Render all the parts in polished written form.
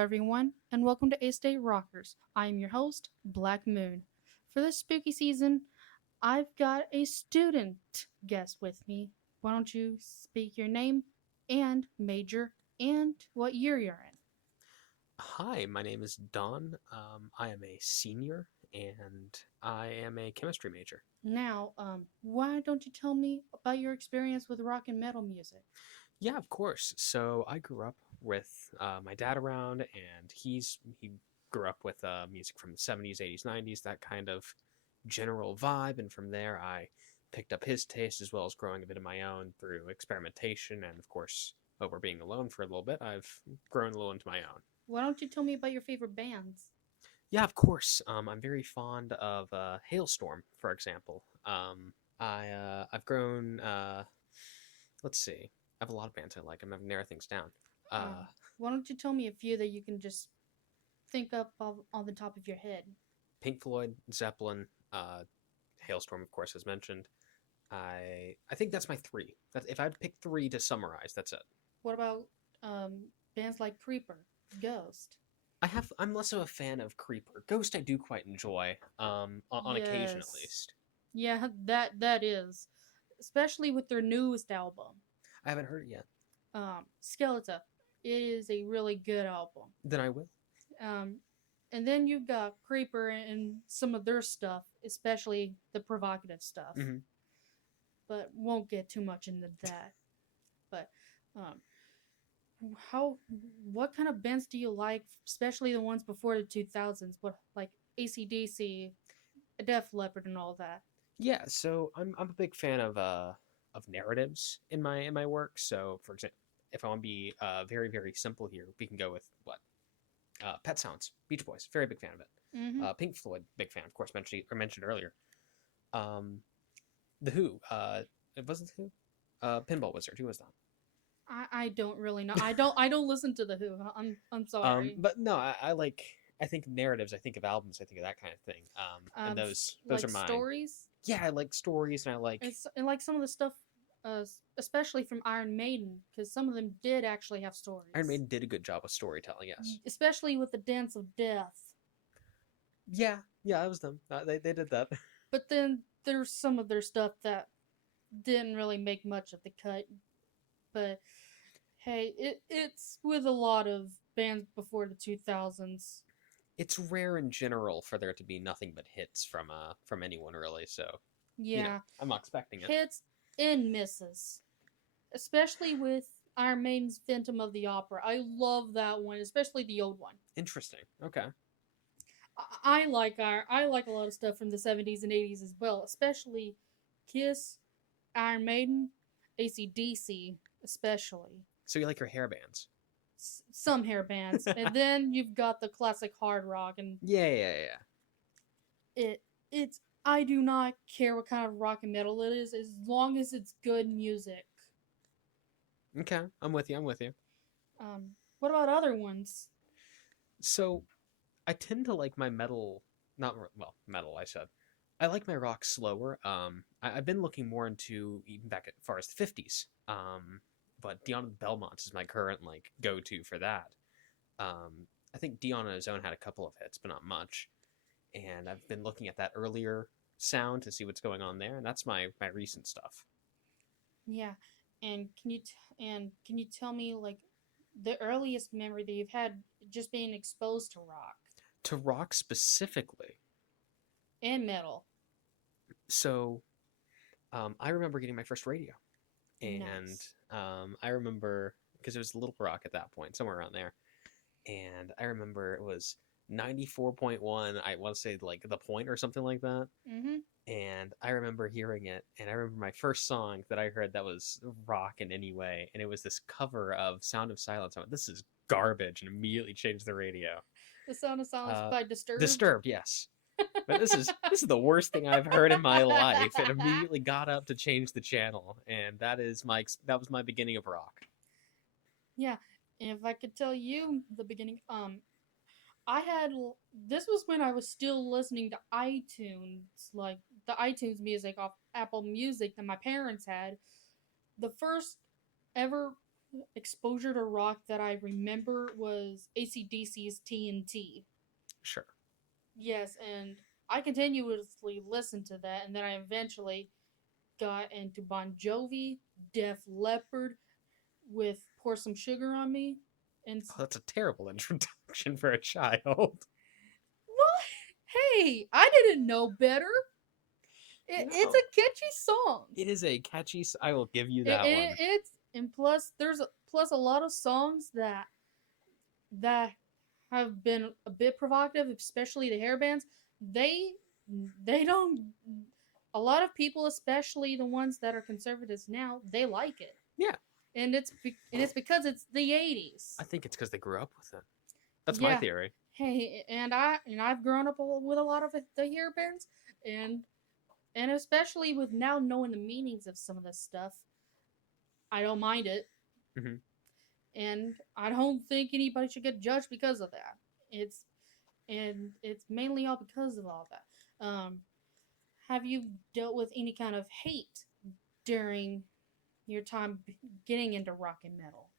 everyone, and welcome to A State Rockers. I am your host, Black Moon. For this spooky season, I've got a student guest with me. Why don't you speak your name and major and what year you're in? Hi, my name is Don. I am a senior and I am a chemistry major. Now, why don't you tell me about your experience with rock and metal music? Yeah, of course. So I grew up with my dad around, and he grew up with music from the 70s, 80s, 90s, that kind of general vibe. And from there, I picked up his taste as well as growing a bit of my own through experimentation. And of course, over being alone for a little bit, I've grown a little into my own. Why don't you tell me about your favorite bands? Yeah, of course. I'm very fond of Hailstorm, for example. I've grown. Let's see. I have a lot of bands I like. I'm gonna narrow things down. Uh, Why don't you tell me a few that you can just think up on the top of your head? Pink Floyd, Zeppelin, Hailstorm, of course, as mentioned. I think that's my three. That's if I had to pick three to summarize. That's it. What about bands like Creeper, Ghost? I'm less of a fan of Creeper. Ghost I do quite enjoy. On occasion at Yes. least. Yeah, that is. Especially with their newest album, I haven't heard it yet. Skeleton. It is a really good album. Then I will. Um, and then you've got Creeper and some of their stuff, especially the provocative stuff. Hmm. But won't get too much into that. But um, how what kind of bands do you like, especially the ones before the 2000s, what like ACDC, Def Leppard and all that? Yeah, so I'm a big fan of narratives in my work. So for example, if I want to be very very simple here, we can go with what Pet Sounds, Beach Boys, very big fan of it. Mm-hmm. Pink Floyd, big fan, of course, mentioned earlier. Um, the Who, it wasn't the Who, Pinball Wizard, who was that? I don't really know. I don't listen to the Who. I'm sorry. But no, I like. I think narratives. I think of albums. I think of that kind of thing. And those Like are mine. stories. Yeah, I like stories, and I like. And like some of the stuff, especially from Iron Maiden, because some of them did actually have stories. Iron Maiden did a good job of storytelling. Yes. Especially with the Dance of Death. Yeah, that was them. They did that. But then there's some of their stuff that didn't really make much of the cut. But hey, it's with a lot of bands before the 2000s. It's rare in general for there to be nothing but hits from anyone really. So Yeah, I'm not expecting it. hits and misses, especially with Iron Maiden's Phantom of the Opera. I love that one, especially the old one. Interesting. Okay. I like a lot of stuff from the 70s and 80s as well, especially Kiss, Iron Maiden, ACDC, especially. So you like your hair bands? Some hair bands. And then you've got the classic hard rock, and Yeah. it's I do not care what kind of rock and metal it is as long as it's good music. Okay, I'm with you. I'm with you. What about other ones? So I tend to like my metal, not well, metal. I said I like my rock slower. I've been looking more into even back as far as the '50s. But Dion Belmont is my current like go-to for that. I think Dion on his own had a couple of hits, but not much. And I've been looking at that earlier sound to see what's going on there, and that's my recent stuff. Yeah, and can you tell me like the earliest memory that you've had just being exposed to rock To rock specifically, and metal? so I remember getting my first radio, and Nice. I remember because it was Little Rock at that point, somewhere around there, and I remember it was 94.1. I want to say like the point or something like that. Mm-hmm. And I remember hearing it, and I remember my first song that I heard that was rock in any way, and it was this cover of Sound of Silence. I went, "This is garbage," and immediately changed the radio. The Sound of Silence Uh, by Disturbed. Disturbed, yes, but this is the worst thing I've heard in my life. And immediately got up to change the channel, and that was my beginning of rock. Yeah, and if I could tell you the beginning, I had this was when I was still listening to iTunes, like the iTunes music off Apple Music that my parents had. The first ever exposure to rock that I remember was AC/DC's TNT. Sure. Yes, and I continuously listened to that, and then I eventually got into Bon Jovi, Def Leppard, with Pour Some Sugar on Me, and Oh, that's a terrible introduction for a child. what? Hey, I didn't know better. It's No. a catchy song. It is a catchy. I will give you that one. It's and plus plus a lot of songs that have been a bit provocative, especially the hair bands. They they don't. A lot of people, especially the ones that are conservatives now, they like it, Yeah, and it's because it's the '80s. I think it's because they grew up with it. That's my Yeah. theory. Hey, I've grown up with a lot of the hair bands, and and especially with now knowing the meanings of some of this stuff, I don't mind it, Hmm. and I don't think anybody should get judged because of that. It's it's mainly all because of all that. Have you dealt with any kind of hate during your time getting into rock and metal?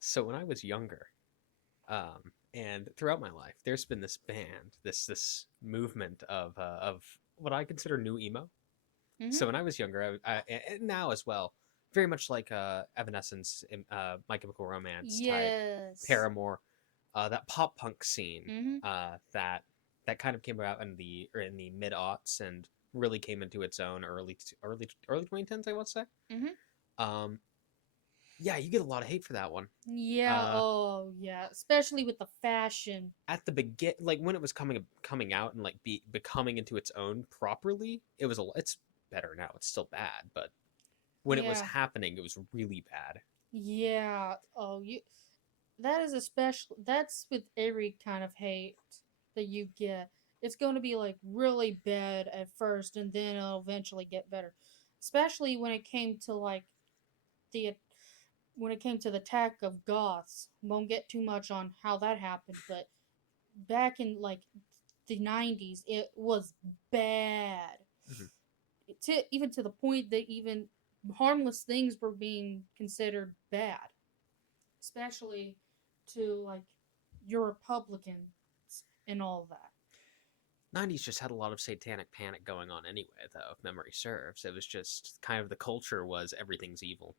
So when I was younger, and throughout my life, there's been this band, this movement of what I consider new emo. Mm-hmm. So when I was younger, and now as well, very much like Evanescence, My Chemical Romance type, Yes. Paramore, that pop punk scene, Mm-hmm. that kind of came about in the mid aughts and really came into its own early 2010s, I would say. Mm-hmm. Um, yeah, you get a lot of hate for that one. Yeah. Uh, Oh, yeah. Especially with the fashion. at the begin, like when it was coming out and like becoming into its own properly, it's better now. It's still bad, but when it was Yeah. happening, it was really bad. Yeah. Oh, you. That is a special. That's with every kind of hate that you get. It's going to be like really bad at first, and then it'll eventually get better. Especially when it came to like the when it came to the attack of goths. Won't get too much on how that happened, but back in like the '90s, it was bad. Mhm. Even to the point that even harmless things were being considered bad, especially to like your Republicans and all that. 90s just had a lot of satanic panic going on anyway, though, if memory serves. It was just kind of the culture was everything's evil.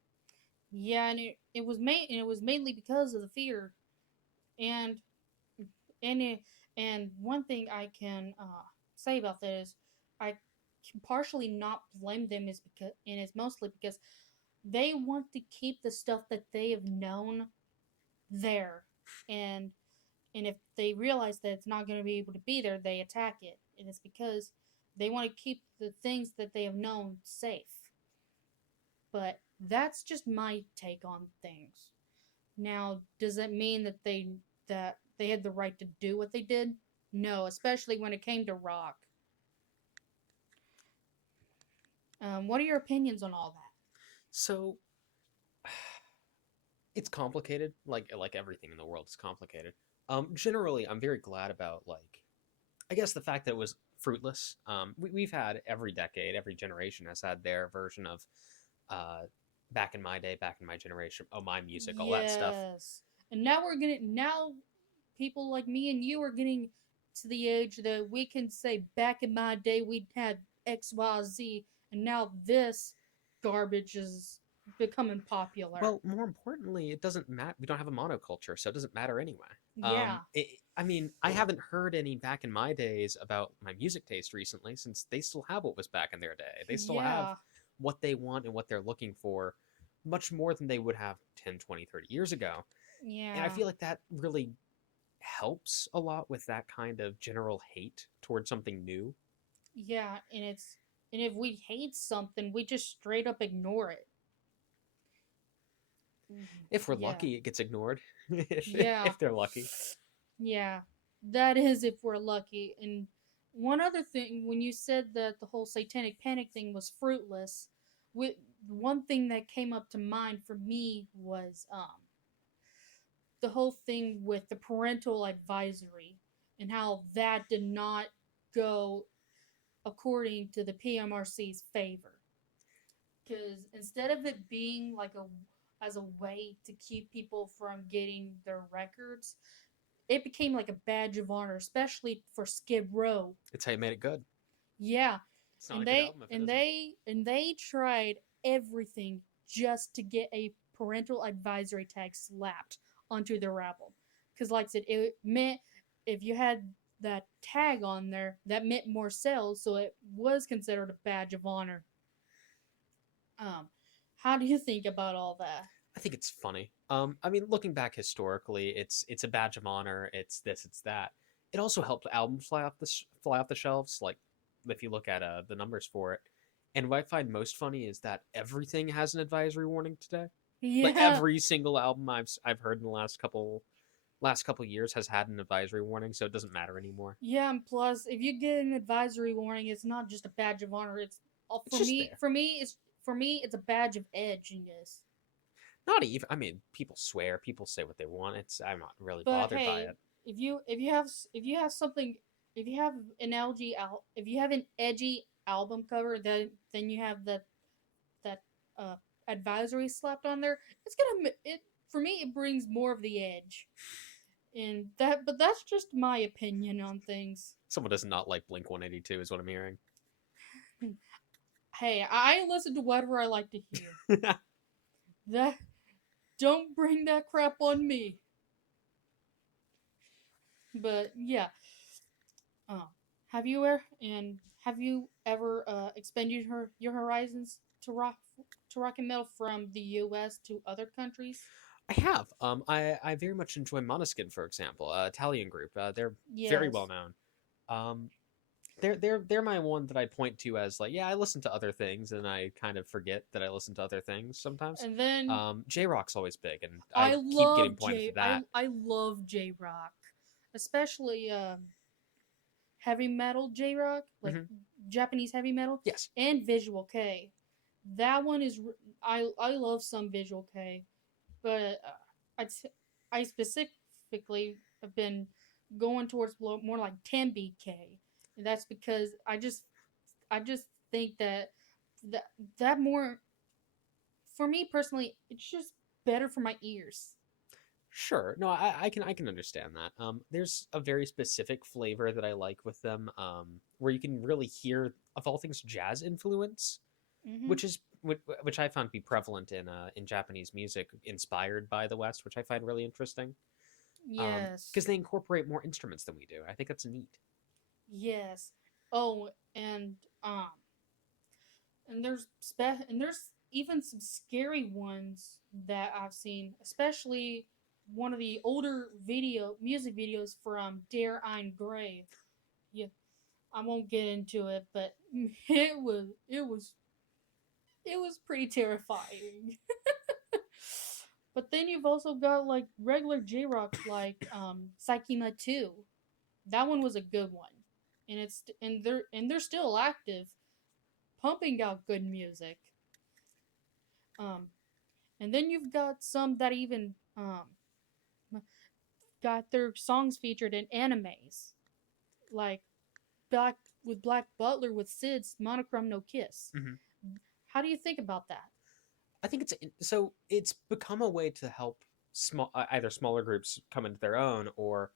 Yeah, and it was mainly because of the fear and and it, and one thing I can say about that is I can partially not blame them is because and it's mostly because they want to keep the stuff that they have known there, and and if they realize that it's not going to be able to be there, they attack it, and it's because they want to keep the things that they have known safe. But that's just my take on things. Now, does that mean that they had the right to do what they did? No, especially when it came to rock. What are your opinions on all that? So it's complicated, like everything in the world is complicated. Generally, I'm very glad about like I guess the fact that it was fruitless. We've had every decade, every generation has had their version of uh, back in my day, back in my generation, oh my music, all that stuff. Yes, and now people like me and you are getting to the age that we can say back in my day we had XYZ, and now this garbage is becoming popular. Well, more importantly, it doesn't matter. We don't have a monoculture, so it doesn't matter anyway. Yeah, I mean, I haven't heard any back in my days about my music taste recently, since they still have what was back in their day. They still have yeah, what they want and what they're looking for, much more than they would have 10, 20, 30 years ago. And I yeah, feel like that really helps a lot with that kind of general hate towards something new. yeah, and if we hate something, we just straight up ignore it. If we're Yeah, lucky, it gets ignored. yeah, If they're lucky. yeah. That is if we're lucky. And one other thing, when you said that the whole satanic panic thing was fruitless, with one thing that came up to mind for me was the whole thing with the parental advisory and how that did not go according to the PMRC's favor. because instead of it being like a as a way to keep people from getting their records, it became like a badge of honor, especially for Skid Row. It's how you made it good. Yeah, It's not a good album if it isn't. and they tried everything just to get a parental advisory tag slapped onto their album. Because, like I said, it meant if you had that tag on there, that meant more sales, so it was considered a badge of honor. Um, how do you think about all that? I think it's funny. I mean, looking back historically, it's a badge of honor. It's this, it's that. It also helped albums fly off the shelves. Like if you look at the numbers for it, and what I find most funny is that everything has an advisory warning today. Like Yeah, every single album I've heard in the last couple years has had an advisory warning, so it doesn't matter anymore. yeah, and plus, if you get an advisory warning, it's not just a badge of honor. It's It's just there. for me, it's a badge of edginess. Not even. I mean, people swear, people say what they want. It's I'm not really But bothered by hey, it. if you have something if you have an LG al- if you have an edgy album cover, then you have that uh advisory slapped on there. It's gonna it for me. It brings more of the edge, and that. But that's just my opinion on things. Someone does not like Blink 182, is what I'm hearing. Hey, I listen to whatever I like to hear. That don't bring that crap on me. But yeah, uh, have you ever expanded your horizons to rock and metal from the U.S. to other countries? I have. I very much enjoy Monoskin, for example, Italian group. They're very well Yes, known. Um, they're my one that I point to as like, yeah, I listen to other things, and I kind of forget that I listen to other things sometimes. and then J Rock's always big, and I keep getting pointed to that. I love J Rock, especially heavy metal J Rock, like Hmm. Japanese heavy metal, Yes, and Visual K. That one is I love some Visual K, but I specifically have been going towards more like 10BK, and that's because I just think that that more for me personally, it's just better for my ears. sure. No, I can understand that. There's a very specific flavor that I like with them, where you can really hear, of all things, jazz influence, Hmm. which is which I found to be prevalent in Japanese music, inspired by the West, which I find really interesting. Yes, Because they incorporate more instruments than we do. I think that's neat. yes. Oh, um, and there's even some scary ones that I've seen, especially one of the older video music videos from Dare Ein Grave. Yeah, I won't get into it, but it was pretty terrifying. But then you've also got like regular J Rock like Psychema 2. That one was a good one. And they're still active, pumping out good music. Um and then you've got some that even got their songs featured in animes, like Black Black Butler with Sid's Monochrome No Kiss. Hmm. How do you think about that? I think it's become a way to help either smaller groups come into their own, or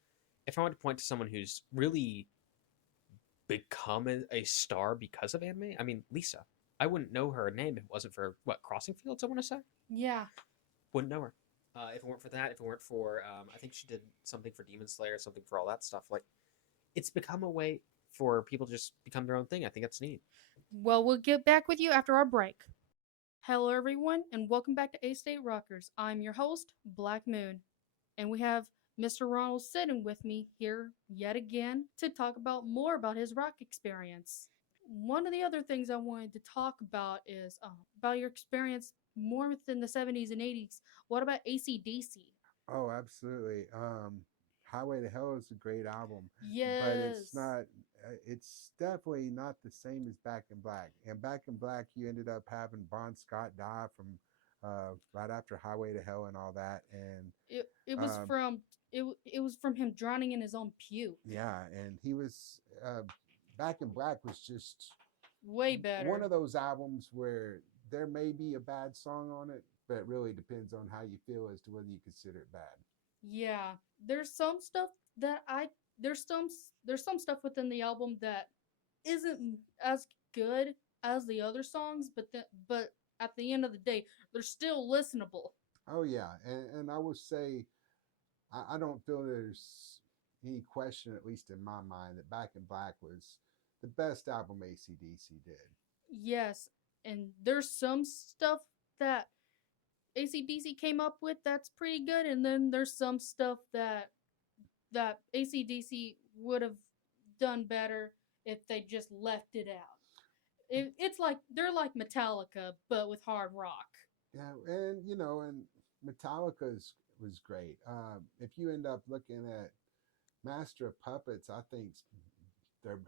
if I want to point to someone who's really become a star because of anime. I mean, Lisa. I wouldn't know her name if it wasn't for what Crossing Fields. I want to say Yeah. wouldn't know her. If it weren't for that, if it weren't for, I think she did something for Demon Slayer, something for all that stuff. Like, it's become a way for people to just become their own thing. I think that's neat. Well, we'll get back with you after our break. Hello, everyone, and welcome back to A State Rockers. I'm your host, Black Moon, and we have Mr. Ronald sitting with me here yet again to talk about more about his rock experience. One of the other things I wanted to talk about is about your experience more within the 70s and 80s. What about ACDC? Oh, absolutely. Highway to Hell is a great album, but it's Yes. not. It's definitely not the same as Back in Black. And Back in Black, you ended up having Bon Scott die from right after Highway to Hell and all that. And It was um, from it was from him drowning in his own puke. yeah, and he was Back in Black was just Way one better. of those albums where there may be a bad song on it, but it really depends on how you feel as to whether you consider it bad. Yeah, there's some stuff that I there's some stuff within the album that isn't as good as the other songs, but at the end of the day, they're still listenable. Oh yeah, and I will say I don't feel there's any question, at least in my mind, that Back in Black was the best album ACDC did. Yes, and there's some stuff that ACDC came up with that's pretty good, and then there's some stuff that ACDC would have done better if they just left it out. It's like they're like Metallica, but with hard rock. Yeah, and and Metallica's was great. If you end up looking at Master of Puppets, I think they're.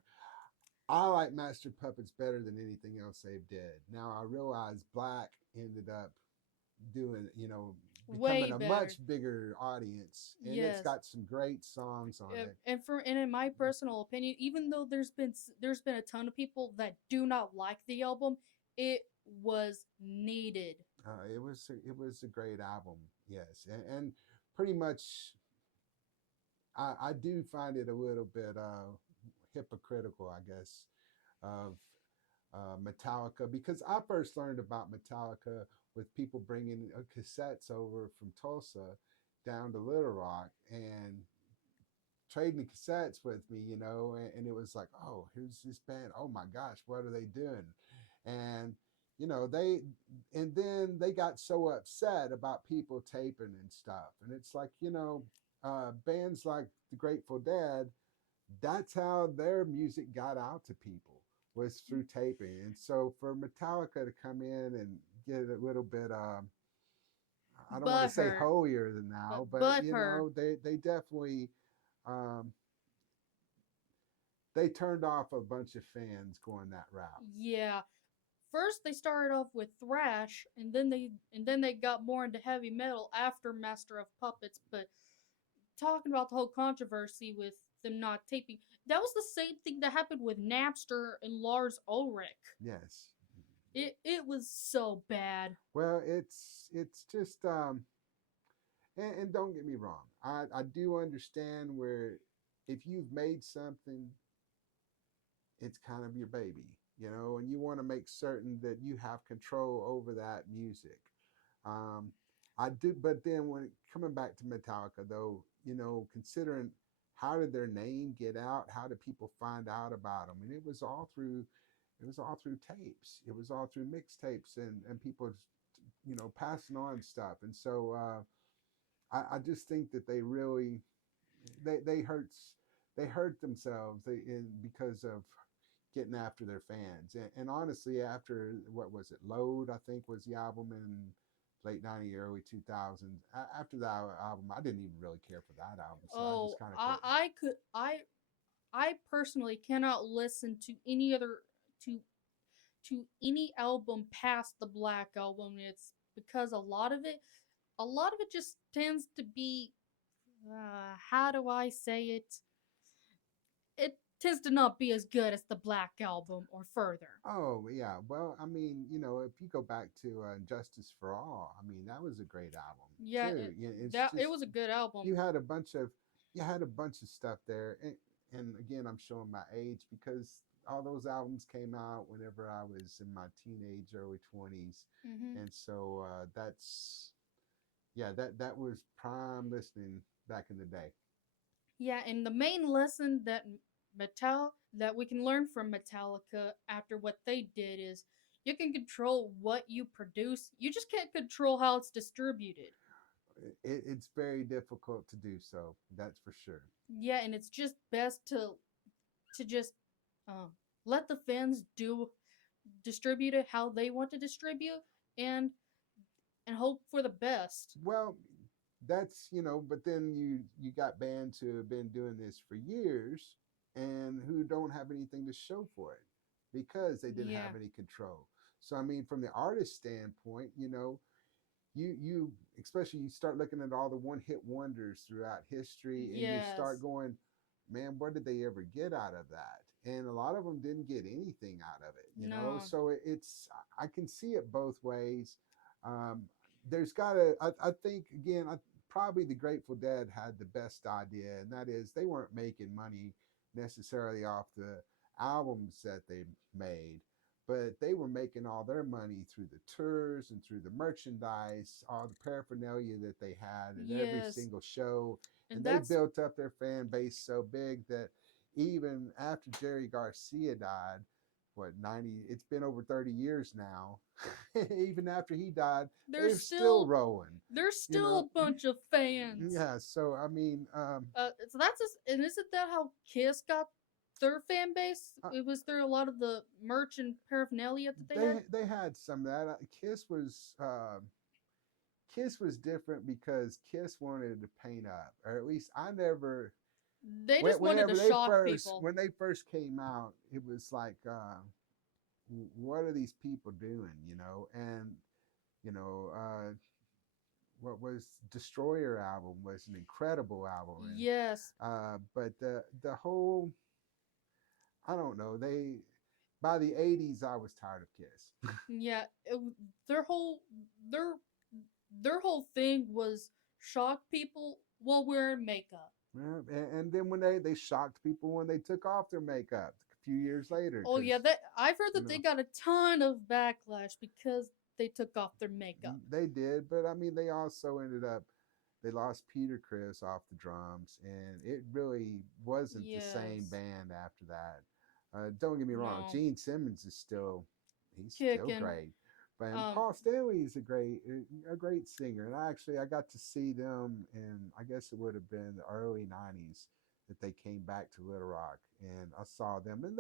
I like Master of Puppets better than anything else they did. Now I realize Black ended up doing, becoming Way a better. much bigger audience, and it's Yes. got some great songs on it. And in my personal opinion, even though there's been a ton of people that do not like the album, it was needed. It was a great album, yes, and pretty much I do find it a little bit hypocritical, I guess, of Metallica, because I first learned about Metallica with people bringing cassettes over from Tulsa down to Little Rock and trading cassettes with me, and it was like, oh, here's this band. Oh my gosh, what are they doing? And they and then they got so upset about people taping and stuff, and it's like, bands like the Grateful Dead, that's how their music got out to people, was through taping. And so for Metallica to come in and get a little bit I don't want to But say her, holier than now, but but her, they definitely um, they turned off a bunch of fans going that route. yeah. First they started off with thrash, and then they got more into heavy metal after Master of Puppets. But talking about the whole controversy with them not taping, that was the same thing that happened with Napster and Lars Ulrich. Yes. It was so bad. Well, it's just and don't get me wrong, I do understand where if you've made something, it's kind of your baby, and you want to make certain that you have control over that music. Um, I do, but then when coming back to Metallica, though, considering how did their name get out? How did people find out about them? And it was all through tapes. It was all through mixtapes and people, passing on stuff. And so I just think that they really they hurt themselves because of getting after their fans. And honestly, after what was it, Load, I think was the album in late 90s, early 2000s. After that album, I didn't even really care for that album, so I just Oh, kind of I quit. I could I personally cannot listen to any other to to any album past the Black album. It's because a lot of it just tends to be how do I say it? It tends to not be as good as the Black album or further. Oh yeah, well, I mean, if you go back to Justice for All, I mean, that was a great album Yeah, too. It's that it just was a good album. you had a bunch of stuff there, and again, I'm showing my age because all those albums came out whenever I was in my teenage, early 20s, Hmm. and so that's yeah, that was prime listening back in the day. Yeah, and the main lesson that we can learn from Metallica after what they did is you can control what you produce. You just can't control how it's distributed. It's very difficult to do so. That's for sure. Yeah, and it's just best to just um, let the fans do distribute it how they want to distribute, and and hope for the best. Well, that's but then you got bands who have been doing this for years and who don't have anything to show for it because they didn't Yeah. have any control. So I mean, from the artist standpoint, you especially you start looking at all the one hit wonders throughout history, and you start Yes. going, man, what did they ever get out of that? and a lot of them didn't get anything out of it, you know. No. So it's I can see it both ways. Um, there's got to I think again probably the Grateful Dead had the best idea, and that is they weren't making money necessarily off the albums that they made, but they were making all their money through the tours and through the merchandise, all the paraphernalia that they had at every Yes. single show. And And they that's built up their fan base so big that even after Jerry Garcia died, what 90, it's been over 30 years now. Even after he died, there's they're still still rolling, there's you still know. a bunch of fans. Yeah, so I mean, So that's just, and isn't that how Kiss got their fan base? uh, It was through a lot of the merch and paraphernalia that they had. they had some of that. Kiss was different because Kiss wanted to paint up, or at least I never. They just wanted to shock people. When they first came out, it was like, what are these people doing? You know, and you know, what was Destroyer album was an incredible album, and Yes. but the whole, I don't know, they by the '80s I was tired of Kiss. Yeah. Their whole their their whole thing was shock people while wearing makeup. Yeah, and then when they shocked people when they took off their makeup a few years later, Oh yeah, because that I've heard you that they know got a ton of backlash because they took off their makeup. they did, but I mean they also ended up they lost Peter Chris off the drums, and it really wasn't the same Yes. band after that. Don't get me wrong, No. Gene Simmons is still he's still Kicking. great, but and Um. Paul Stanley is a great singer, and I got to see them, and I guess it would have been the early '90s that they came back to Little Rock, and I saw them, and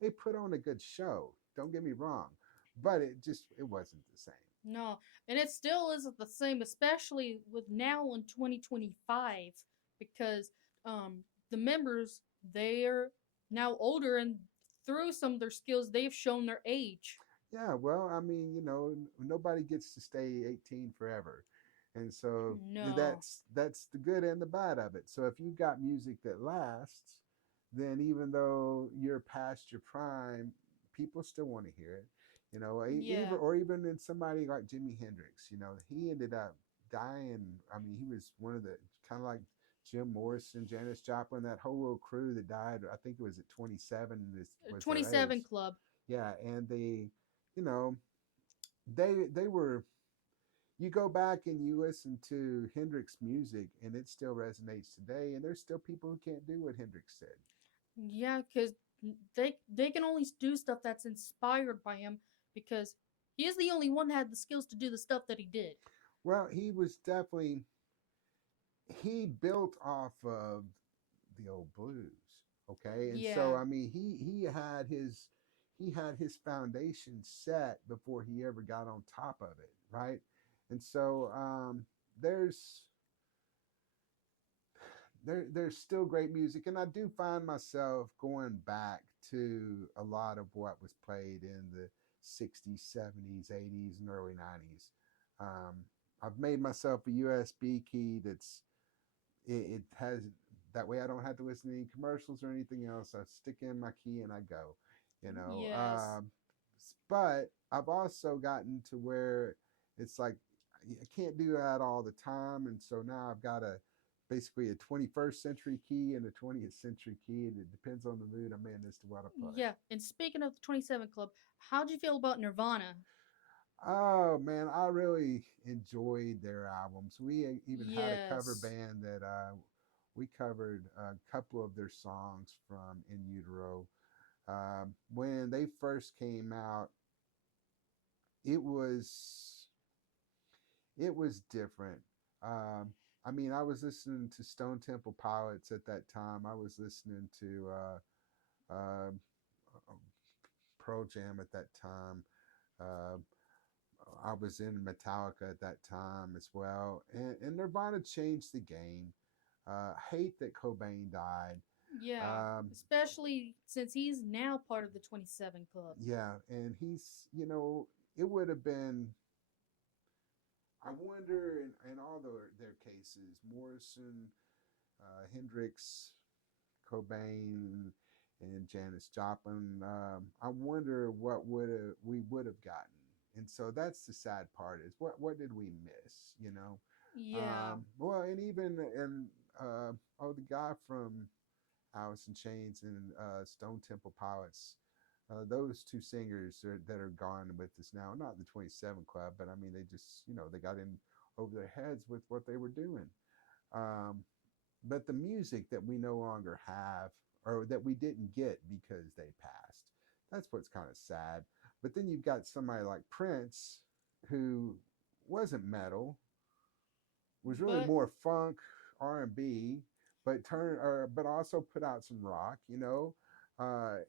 they put on a good show. Don't get me wrong, but it wasn't the same. No, and it still isn't the same, especially with now in 2025, because the members they're now older, and through some of their skills, they've shown their age. Yeah, well, I mean, you know, nobody gets to stay 18 forever. And so No. that's the good and the bad of it. So if you've got music that lasts, then even though you're past your prime, people still want to hear it. You know, Yeah. even in somebody like Jimi Hendrix, you know, he ended up dying. I mean, he was one of the kind of like Jim Morrison, Janis Joplin, that whole little crew that died. I think it was at 27 was their 27 age. Club. Yeah, and you know, they were. You go back and you listen to Hendrix music, and it still resonates today. And there's still people who can't do what Hendrix did. Yeah, because they can only do stuff that's inspired by him, because he is the only one that had the skills to do the stuff that he did. Well, he was definitely he built off of the old blues, okay, and so Yeah. I mean he had his foundation set before he ever got on top of it, right? And so there's there's still great music, and I do find myself going back to a lot of what was played in the 60s, 70s, 80s, and early 90s. um, I've made myself a USB key it has that way I don't have to listen to any commercials or anything else. I stick in my key and I go, you know. Yes. But I've also gotten to where it's like I can't do that all the time, and so now I've got a basically a 21st century key and a 20th century key, and it depends on the mood I'm in as to what I play. Yeah. And speaking of the 27 Club, how'd you feel about Nirvana? Oh man, I really enjoyed their albums. We even had a cover Yes. band that we covered a couple of their songs from In Utero. When they first came out, it was it was different. Um, I mean, I was listening to Stone Temple Pilots at that time. I was listening to Pearl Jam at that time. Uh, I was in Metallica at that time as well, and Nirvana changed the game. Hate that Cobain died. Yeah. Um, Especially since he's now part of the 27 Club. yeah, and he's it would have been. I wonder in all their cases, Morrison, Hendrix, Cobain, and Janis Joplin. I wonder what would have gotten. And so that's the sad part is what did we miss? You know, Yeah. well, and even and oh, the guy from Alice in Chains and Stone Temple Pilots. Those two singers that are gone with us now, not the 27 Club, but I mean, they just, they got in over their heads with what they were doing. Um, but the music that we no longer have or that we didn't get because they passed, that's what's kind of sad. But then you've got somebody like Prince who wasn't metal, was really But more funk, R&B, but also put out some rock,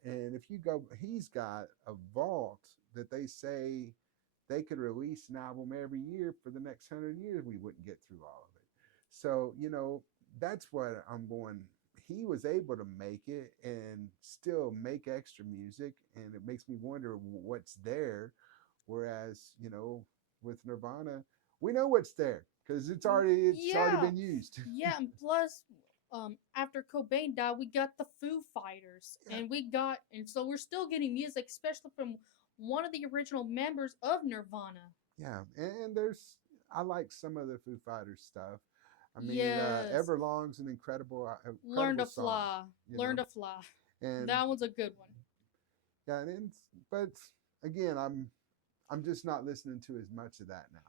and if you go, he's got a vault that they say they could release an album every year for the next 100 years. We wouldn't get through all of it. So that's what I'm going. He was able to make it and still make extra music, and it makes me wonder what's there. Whereas with Nirvana, we know what's there because it's already yeah, been used. yeah, and plus, after Cobain died, we got the Foo Fighters, Yeah, and so we're still getting music, especially from one of the original members of Nirvana. yeah, and there's I like some of the Foo Fighters stuff. I mean, Yes, Everlong's an incredible, Learn incredible to song, Fly, you Learn know, to Fly. and That one's a good one. yeah, but again, I'm just not listening to as much of that now.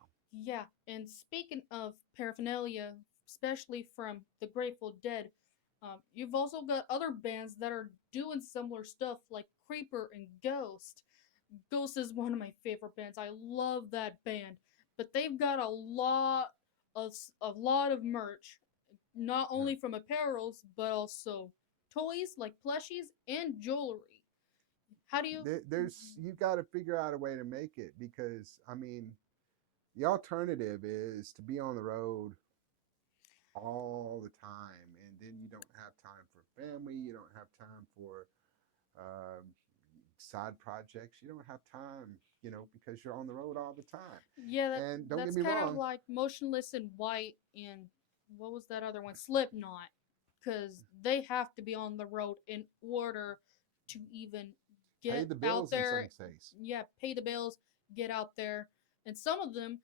Yeah, and speaking of paraphernalia, especially from the Grateful Dead, you've also got other bands that are doing similar stuff like Creeper and Ghost. Ghost is one of my favorite bands. I love that band, but they've got a lot of merch, not Yeah. only from apparels but also toys like plushies and jewelry. How do you? There's you've got to figure out a way to make it because I mean, the alternative is to be on the road all the time, and then you don't have time for family, you don't have time for um, side projects, you don't have time, because you're on the road all the time. Yeah, And don't get that's me kind of wrong, like Motionless in White and what was that other one? Slipknot, because they have to be on the road in order to even pay get the out bills in some there. case. Yeah, pay the bills, get out there, and some of them,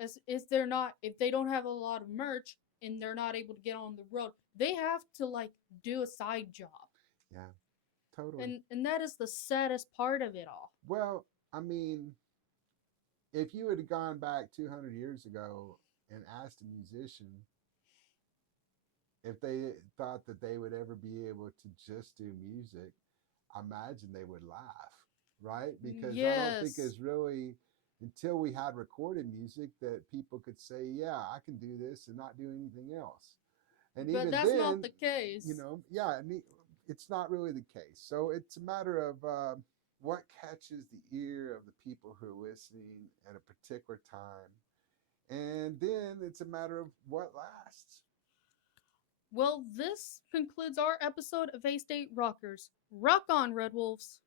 as if they're not, if they don't have a lot of merch and they're not able to get on the road, they have to like do a side job, Yeah, totally. and that is the saddest part of it all. Well, I mean, if you had gone back 200 years ago and asked a musician if they thought that they would ever be able to just do music, I imagine they would laugh, right? Because I don't think Yes, it's really until we had recorded music that people could say, yeah, I can do this and not do anything else. And but even that's not then, the case. yeah, it's not really the case. So it's a matter of what catches the ear of the people who are listening at a particular time. And then it's a matter of what lasts. Well, this concludes our episode of A State Rockers. Rock on, Red Wolves!